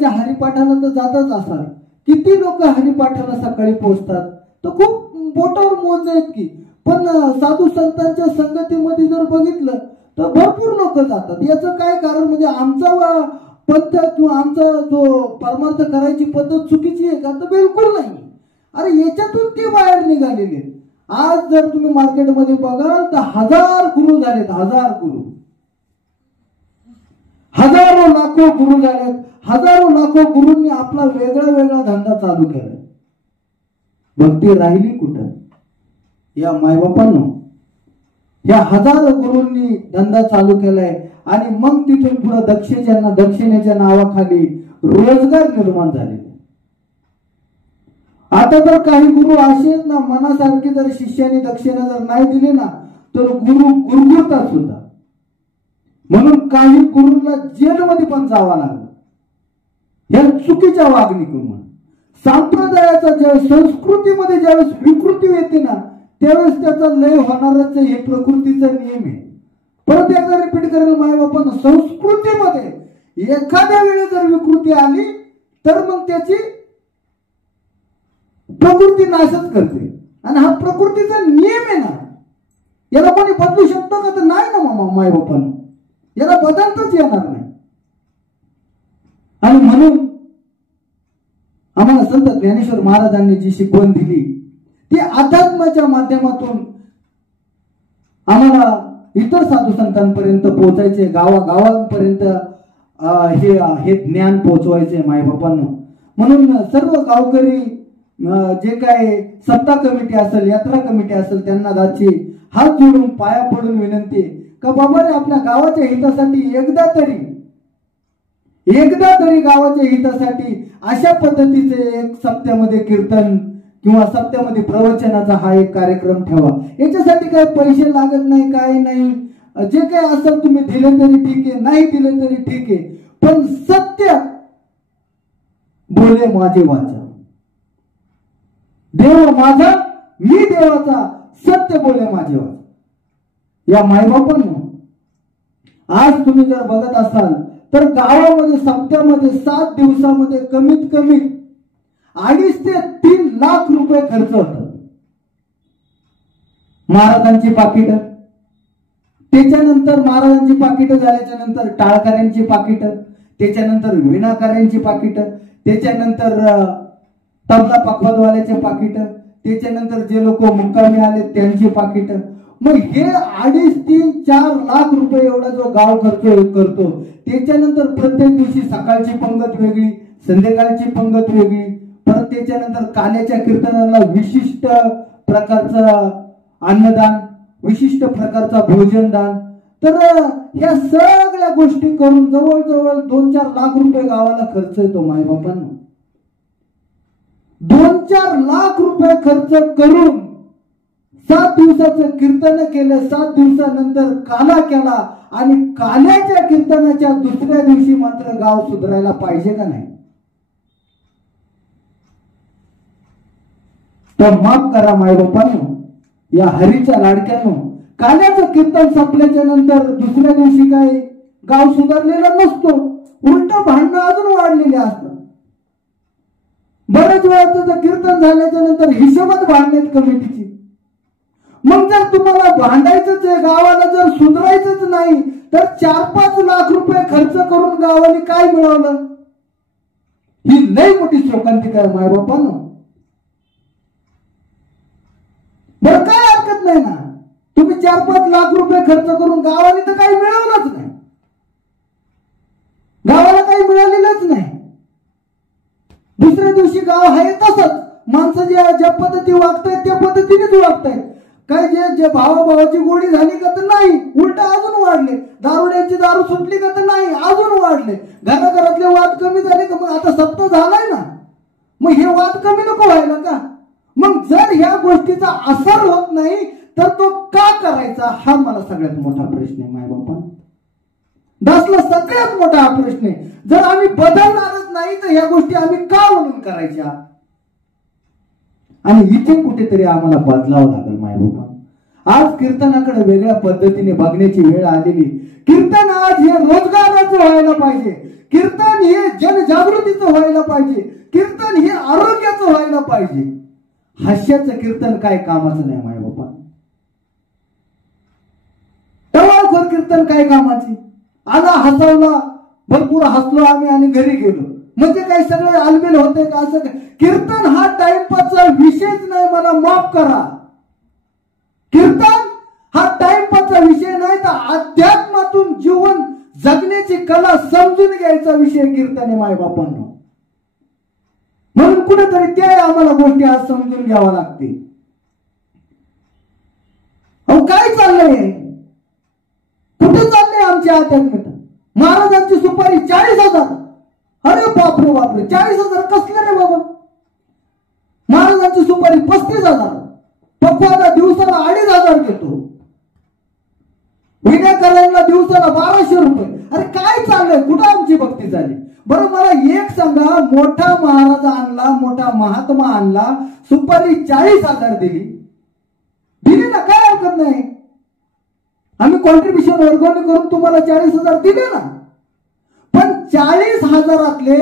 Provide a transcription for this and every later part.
सकाळच्या हरिपाठाला तर जातच असाल. किती लोक हरिपाठाला सकाळी पोहोचतात? तर खूप बोटावर मोज आहेत की. पण साधू संतांच्या संगतीमध्ये जर बघितलं तर भरपूर लोक जातात. याचं काय कारण? म्हणजे आमचा पंथ किंवा आमचा जो परमार्थ करायची पद्धत चुकीची आहे का? तर बिलकुल नाही. अरे याच्यातून ते बाहेर निघालेले. आज जर तुम्ही मार्केटमध्ये बघाल तर 1000 गुरु झालेत. 1000 गुरु, हजारो लाखो गुरु झालेत. हजारो लाखो गुरूंनी आपला वेगळा वेगळा धंदा चालू केला. भक्ती राहिली कुठं? या मायबापांनो, या हजारो गुरूंनी धंदा चालू केलाय आणि मग तिथून पुढे दक्षिणेच्या नावाखाली रोजगार निर्माण झाले. आता तर काही गुरु असे ना, मनासारखी जर शिष्याने दक्षिणा जर नाही दिली ना तर गुरु गुरगुरतात सुद्धा. म्हणून काही गुरूंना जेलमध्ये पण जावं लागलं या चुकीच्या वागणुकीमुळे. संप्रदायाचा ज्यावेळेस संस्कृतीमध्ये ज्यावेळेस विकृती येते ना त्यावेळेस त्याचा लय होणारच. हे प्रकृतीचा नियम आहे. परत एकदा रिपीट करेल मायबापांना, संस्कृतीमध्ये एखाद्या वेळी जर विकृती आली तर मग त्याची प्रकृती नाशच करते. आणि हा प्रकृतीचा नियम आहे ना, याला कोणी बदलू शकतो का? तर नाही ना मायबापांना, याला बदलताच येणार नाही. आणि म्हणून आम्हाला संत ज्ञानेश्वर महाराजांनी जी शिकवण दिली ती अध्यात्माच्या माध्यमातून आम्हाला इतर साधू संतांपर्यंत पोहोचायचे, गावागावांपर्यंत हे ज्ञान पोहोचवायचे मायबापांना. म्हणून सर्व गावकरी जे काय सत्ता कमिटी असेल, यात्रा कमिटी असेल, त्यांना दाची हात जोडून पाया पडून विनंती का बाबा रे, आपल्या गावाच्या हितासाठी एकदा तरी गावाच्या हितासाठी अशा पद्धतीचे एक सप्त्यामध्ये कीर्तन किंवा सप्त्यामध्ये प्रवचनाचा हा एक कार्यक्रम ठेवा. याच्यासाठी काय पैसे लागत नाही, काय नाही. जे काय असेल तुम्ही दिले तरी ठीक आहे, नाही दिले तरी ठीक आहे, पण सत्य बोले माझे वाचा. देव माझा, मी देवाचा, सत्य बोले माझे वाचा. या मायबापांनो, आज तुम्ही जर बघत असाल तर गावामध्ये सप्त्यामध्ये 7 दिवसामध्ये कमीत कमी 2.5 ते 3 लाख रुपये खर्च होतात. महाराजांची पाकिट, त्याच्यानंतर महाराजांची पाकिट झाल्याच्या नंतर टाळकऱ्यांची पाकिट, त्याच्यानंतर विणाकाऱ्यांची पाकिट, त्याच्यानंतर तबला पखवाजवाल्याचे पाकिट, त्याच्यानंतर जे लोक मुक्कामी आले त्यांची पाकिट. मग हे 2.5, 3, 4 लाख रुपये एवढा जो गाव खर्च करतो. त्याच्यानंतर प्रत्येक दिवशी सकाळची पंगत वेगळी, संध्याकाळची पंगत वेगळी, परत त्याच्यानंतर काल्याच्या कीर्तनाला विशिष्ट प्रकारचं अन्नदान, विशिष्ट प्रकारचा भोजनदान. तर या सगळ्या गोष्टी करून जवळजवळ 2-4 लाख रुपये गावाला खर्च येतो मायबापांना. 2-4 लाख रुपये खर्च करून 7 दिवसाचं कीर्तन केलं. 7 दिवसानंतर काला केला आणि काल्याच्या कीर्तनाच्या दुसऱ्या दिवशी मात्र गाव सुधारायला पाहिजे का नाही? तर माफ करा मायबापांनो, या हरीच्या लाडक्यानो, काल्याचं कीर्तन संपल्याच्या नंतर दुसऱ्या दिवशी काय गाव सुधारलेला नसतो, उलट भांडणं अजून वाढलेले असतात. बऱ्याच वेळा कीर्तन झाल्याच्या नंतर हिशोबात भांडण्यात कमिटीची. मग जर तुम्हाला भांडायचंच आहे, गावाला जर सुधारायचंच नाही, तर 4-5 लाख रुपये खर्च करून गावाने काय मिळवलं? ही लई मोठी शोकांतिका आहे मायबापांनो. बरं काय हरकत नाही ना, तुम्ही 4-5 लाख रुपये खर्च करून गावाने तर काही मिळवलंच नाही, गावाला काही मिळालेलंच नाही. दुसऱ्या दिवशी गाव आहे तसंच, माणसं ज्या पद्धती वागतायत त्या पद्धतीनेच वागतायत. काय जे भावाभावाची गोडी झाली का तर नाही, उलट अजून वाढले. दारुड्यांची दारू सुटली का तर नाही, अजून वाढले. घराघरातले वाद कमी झाले का? मग आता सप्ताह झालाय ना, मग हे वाद कमी नको व्हायला का? मग जर ह्या गोष्टीचा असर होत नाही तर तो का करायचा, हा मला सगळ्यात मोठा प्रश्न आहे मायबापा. दासला सगळ्यात मोठा हा प्रश्न आहे. जर आम्ही बदलणारच नाही तर ह्या गोष्टी आम्ही का म्हणून करायच्या? आणि इथे कुठेतरी आम्हाला बदलावं लागेल मायबापा. आज कीर्तनाकडे वेगळ्या पद्धतीने बघण्याची वेळ आलेली. कीर्तन आज हे रोजगाराचं व्हायला पाहिजे, कीर्तन हे जनजागृतीचं व्हायला पाहिजे, कीर्तन हे आरोग्याचं व्हायला पाहिजे. हास्याचं कीर्तन काय कामाचं नाही माय बापा. टवाळखोर कीर्तन काय कामाचे. आला हसवला, भरपूर हसलो आम्ही आणि घरी गेलो म्हणजे काय सगळे आलबेल होते का. असं कीर्तन हा टाइमपासचा विषयच नाही, मला माफ करा. कीर्तन हा टाइमपासचा विषय नाही, तर अध्यात्मातून जीवन जगण्याची कला समजून घ्यायचा विषय कीर्तन आहे माय बापांनो. म्हणून कुठेतरी त्या आम्हाला गोष्टी आज समजून घ्यावा लागते. अहो काय चाललंय, कुठे चाललंय आमच्या अध्यात्मिकता. महाराजांची सुपारी 40,000. अरे बापरे बापरे, 40,000 कसले रे बाबा. महाराजांची सुपारी 35,000. पक्वादा दिवसाला 2,500 घेतो. विनाकारांना दिवसाला 1,200 रुपये. अरे काय चाललंय, कुठं आमची भक्ती झाली. बरं मला एक सांगा, मोठा महाराज आणला, मोठा महात्मा आणला, सुपारी 40,000 दिली ना, काय हरकत नाही. आम्ही कॉन्ट्रीब्युशन वर्गवणी करून तुम्हाला 40,000 दिले ना. पण 40,000तले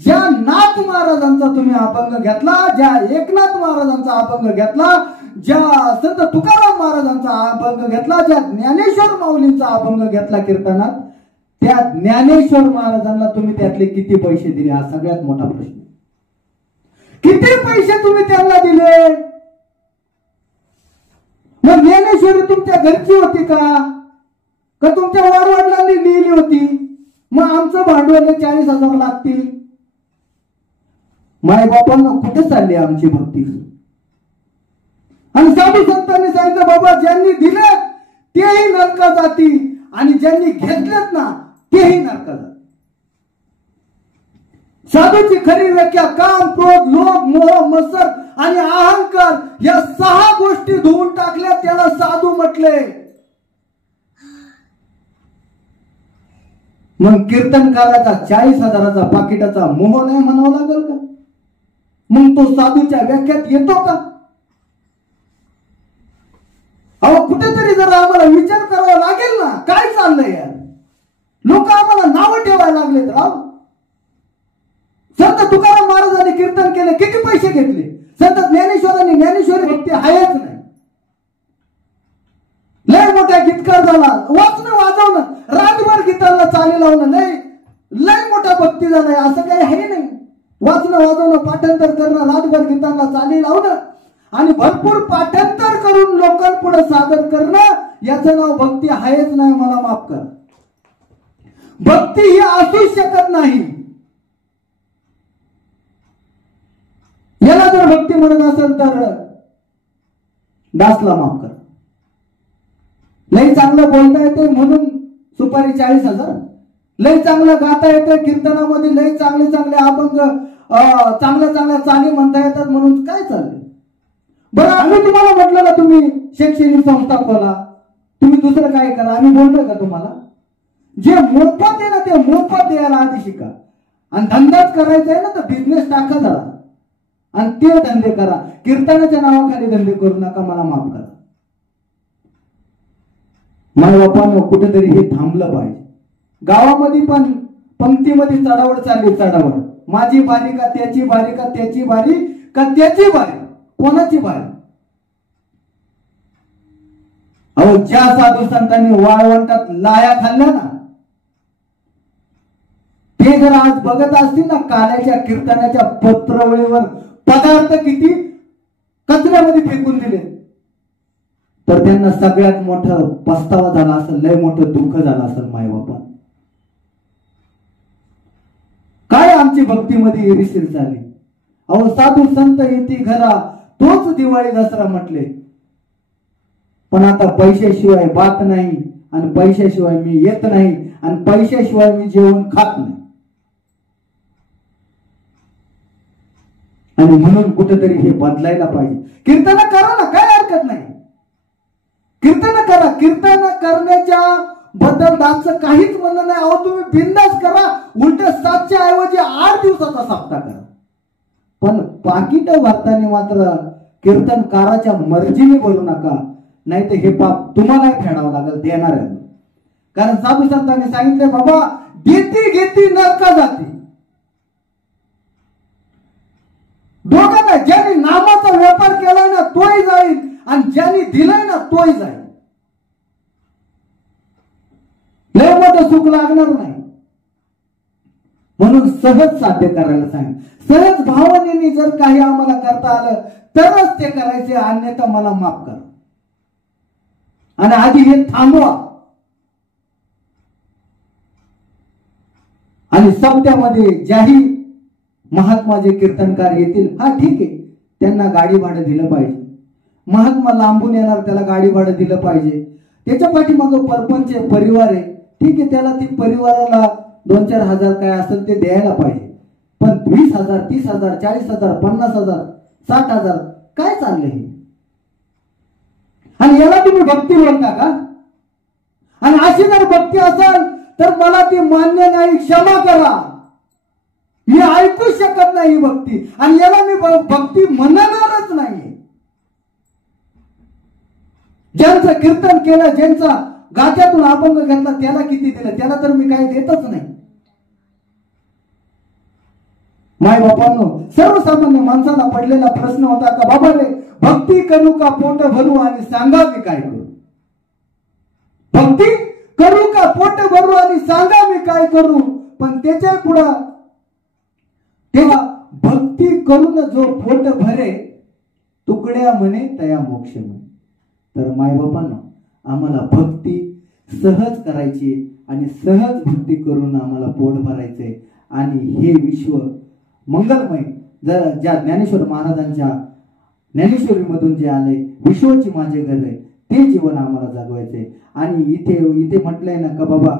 ज्या नाथ महाराजांचा तुम्ही अभंग घेतला, ज्या एकनाथ महाराजांचा अभंग घेतला, ज्या संत तुकाराम महाराजांचा अभंग घेतला, ज्या ज्ञानेश्वर माऊलींचा अभंग घेतला कीर्तनात, त्या ज्ञानेश्वर महाराजांना तुम्ही त्यातले किती पैसे दिले हा सगळ्यात मोठा प्रश्न. किती पैसे तुम्ही त्यांना दिले. मग ज्ञानेश्वरी तुमच्या घरची होती का तुमच्या वडवडिलांनी लिहिली होती. मग आमचं भांडवल 40,000 लागतील. मायबापांना कुठे चालली आमची भक्ती. आणि साधू संतांनी सांगितलं बाबा, ज्यांनी दिले तेही नरकात जातील आणि ज्यांनी घेतलेत ना तेही नरकात जातील. साधूची खरी व्याख्या काम, क्रोध, लोभ, मोह, मत्सर आणि अहंकार या 6 गोष्टी धुवून टाकल्या, त्याला साधू म्हटले. मग कीर्तनकाराचा 40,000चा पाकिटाचा मोह नाही म्हणावं लागेल का. मग तो साधूच्या व्याख्यात येतो का. अहो कुठेतरी जरा आम्हाला विचार करावा लागेल ना, काय चाललंय यार. लोक आम्हाला नावं ठेवायला लागलेत राव. संत तुकाराम महाराजांनी कीर्तन केले, किती पैसे घेतले. संत ज्ञानेश्वरांनी ज्ञानेश्वरी भक्ती आहेच नाही. लय मोठा गीतकार झाला, वाचणं वाजवणं, रातभर गीतांना चाली लावणं, लय मोठा भक्ती झालाय असं काही आहे नाही. वाचणं वाजवणं, पाठांतर करणं, रातभर गीतांना चाली लावणं आणि भरपूर पाठांतर करून लोकांपुढे सादर करणं, याचं नाव भक्ती आहेच नाही. मला माफ करा. भक्ती ही असू शकत नाही. याला जर भक्ती म्हणत असेल तर दासला माफ करा. लई चांगलं बोलता येते म्हणून सुपारी 40,000. लई चांगलं गाता येते कीर्तनामध्ये, लई चांगले चांगले अभंग, चांगल्या चांगल्या चाली म्हणता येतात म्हणून काय चाललंय. बरं आम्ही तुम्हाला म्हटलं ना तुम्ही शैक्षणिक संस्था खोला, तुम्ही दुसरं काय करा. आम्ही बोलतोय का तुम्हाला. जे मोफत आहे ना ते मोफत द्यायला आधी शिका. आणि धंदाच करायचा आहे ना तर बिझनेस टाका जरा आणि ते धंदे करा. कीर्तनाच्या नावाखाली धंदे करू नका. मला माफ करा. माय बापांनो कुठेतरी हे थांबलं पाहिजे. गावामध्ये पण पंक्तीमध्ये चढावड चालली, चढावड. माझी बारी का त्याची बारी का त्याची बारी का त्याची बारी, कोणाची बारी. अहो ज्या साधू संतांनी वाळवंटात लाया खाल्ल्या ना, ते जर आज बघत असतील ना काल्याच्या कीर्तनाच्या पत्रवळीवर पदार्थ किती कचऱ्यामध्ये फेकून दिले, तर त्यांना सगळ्यात मोठं पस्तावा झाला असेल, लय मोठं दुःख झालं असेल. मायबापा काय आमची भक्तीमध्ये एरिशीर झाली. अहो साधू संत येती घरा, तोच दिवाळी दसरा म्हटले. पण आता पैशाशिवाय बात नाही आणि पैशाशिवाय मी येत नाही आणि पैशाशिवाय मी जेवण खात नाही. आणि म्हणून कुठेतरी हे बदलायला पाहिजे. कीर्तन करा ना, काय हरकत नाही. कीर्तन करा. कीर्तन करण्याच्या बद्दल दासचं काहीच म्हणणं नाही. अहो तुम्ही बिंदास करा. उलट 7च्या ऐवजी 8 दिवसाचा सप्ताह करा. पण पाकिट भरताना मात्र कीर्तनकाराच्या मर्जीने भरू नका, नाही तर हे पाप तुम्हाला फेडावं लागेल देणाऱ्यांना. कारण साधू संतांनी सांगितले बाबा घेती घेती नरका जाती. दोघांना ज्यांनी नामाचा व्यापार केलाय ना तोही जाईल आणि ज्यांनी दिलाय ना तोही जाईल. लय मोठं सुख लागणार नाही. म्हणून सहज साध्य करायला सांग. सहज भावनेने जर काही आम्हाला करता आलं तरच ते करायचे, अन्यथा मला माफ करा. आणि आधी हे थांबवा. आणि सप्त्यामध्ये ज्याही महात्मा जे कीर्तनकार येतील, हा ठीक आहे, त्यांना गाडी भाडं दिलं पाहिजे. महात्मा लांबून येणार, त्याला गाडी भाडं दिलं पाहिजे. त्याच्या पाठीमागं परपंच परिवार आहे, ठीक आहे, त्याला ती परिवाराला 2-4 हजार काय असेल ते द्यायला पाहिजे. पण 20,000, 30,000, 40,000, 50,000, 60,000 काय चाललंय हे? आणि याला तुम्ही भक्ती म्हणता का? आणि अशी जर भक्ती असेल तर मला ती मान्य नाही, क्षमा करा. मी ऐकू शकत नाही ही भक्ती, आणि याला मी भक्ती म्हणणारच नाही. ज्यांचं कीर्तन केलं, ज्यांचा गात्यातून अभंग घेतला, त्याला किती दिलं? त्याला तर मी काही देतच नाही. माय बापांनो, सर्वसामान्य माणसाला पडलेला प्रश्न होता का बाबा रे भक्ती करू का पोट भरू आणि सांगा मी काय करू? भक्ती करू का पोट भरू आणि सांगा मी काय करू? पण त्याच्या पुढं तेव्हा भक्ती करून जो पोट भरे तुकड्या म्हणे तया मोक्ष म्हणे. तर मायबापांना आम्हाला भक्ती सहज करायची आणि सहज भक्ती करून आम्हाला पोट भरायचंय. आणि हे विश्व मंगलमय ज्या ज्ञानेश्वर महाराजांच्या ज्ञानेश्वरीमधून जे आले, विश्वाची माझे घर आहे, ते जीवन आम्हाला जगवायचंय. आणि इथे म्हटलंय ना का बाबा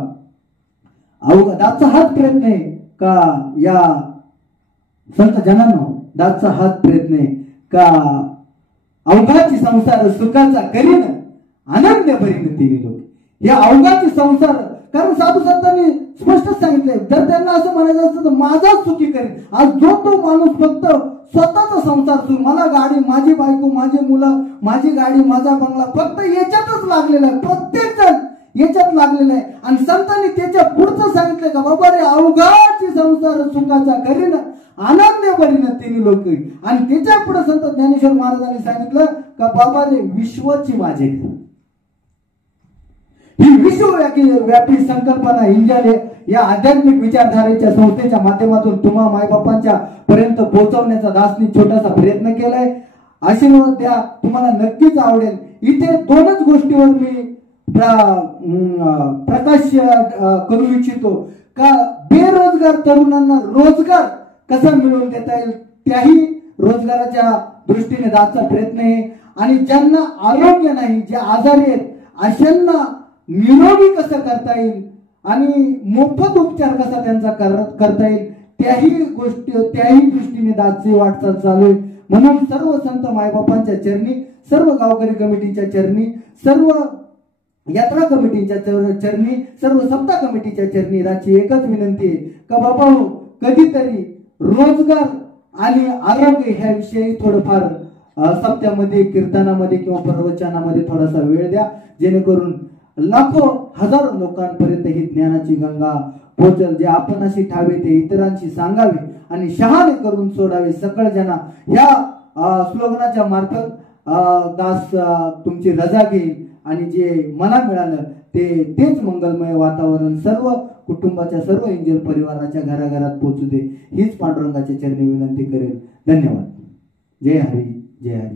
दाचा हाच प्रयत्न आहे का या संत जनांनो, दाचा हाच प्रयत्न आहे का अवघाची संसार सुखाचा करीन आनंद भरीन तिन्ही लोक. या अवघाची संसार, कारण साधू संतांनी स्पष्ट सांगितलंय, जर त्यांना असं म्हणायचं असतं तर माझाच सुखी करेन. आज जो तो माणूस फक्त स्वतःचा संसार सुरू, मला गाडी, माझी बायको, माझी मुलं, माझी गाडी, माझा बंगला, फक्त याच्यातच लागलेला आहे. प्रत्येक जण याच्यात लागलेला आहे. आणि संतांनी त्याच्या पुढचं सांगितलंय का बाबा रे अवघाची संसार सुखाचा करीन आनंद भरीन तिन्ही लोक. आणि त्याच्या पुढे संत ज्ञानेश्वर महाराजांनी सांगितलं का बाबा रे विश्वाची माझे घर. ही विश्वव्यापी संकल्पना इंजाले या आध्यात्मिक विचारधारेच्या संस्थेच्या माध्यमातून तुम्हा मायबापांच्या पर्यंत पोहोचवण्याचा दासनी छोटासा प्रयत्न केलाय. आशीर्वाद द्या, तुम्हाला नक्कीच आवडेल. इथे 2च गोष्टीवर मी प्रकाश करू इच्छितो का बेरोजगार तरुणांना रोजगार कसा मिळवून देता येईल, त्याही रोजगाराच्या दृष्टीने दासचा प्रयत्न आहे. आणि ज्यांना आरोग्य नाही, जे आजारी आहेत, अशांना निरोगी कसं करता येईल आणि मोफत उपचार कसा त्यांचा करता येईल, त्याही दृष्टीने दासची वाटचाल चालू आहे. म्हणून सर्व संत मायबापांच्या चरणी, सर्व गावकरी कमिटीच्या चरणी, सर्व यात्रा कमिटीच्या चरणी, सर्व सप्ताह कमिटीच्या चरणी दासची एकच विनंती आहे का बाबा हो, कधीतरी रोजगार आणि आरोग्य ह्या विषयी थोडंफार सप्त्यामध्ये, कीर्तनामध्ये किंवा प्रवचनामध्ये थोडासा वेळ द्या, जेणेकरून लाखो हजारो लोकांपर्यंत ही ज्ञानाची गंगा पोहोचल. जे आपण अशी ठावे ते इतरांशी सांगावे आणि शहाणे करून सोडावे सकळ जना. ह्या स्लोगनाच्या मार्फत दास तुमची रजा घेईल आणि जे मला मिळालं तेच मंगलमय वातावरण सर्व कुटुंबाच्या, सर्व एंजल परिवाराच्या घराघरात पोहोचू दे, हीच पांडुरंगाच्या चरणी विनंती करेल. धन्यवाद. जय हरी, जय हरी.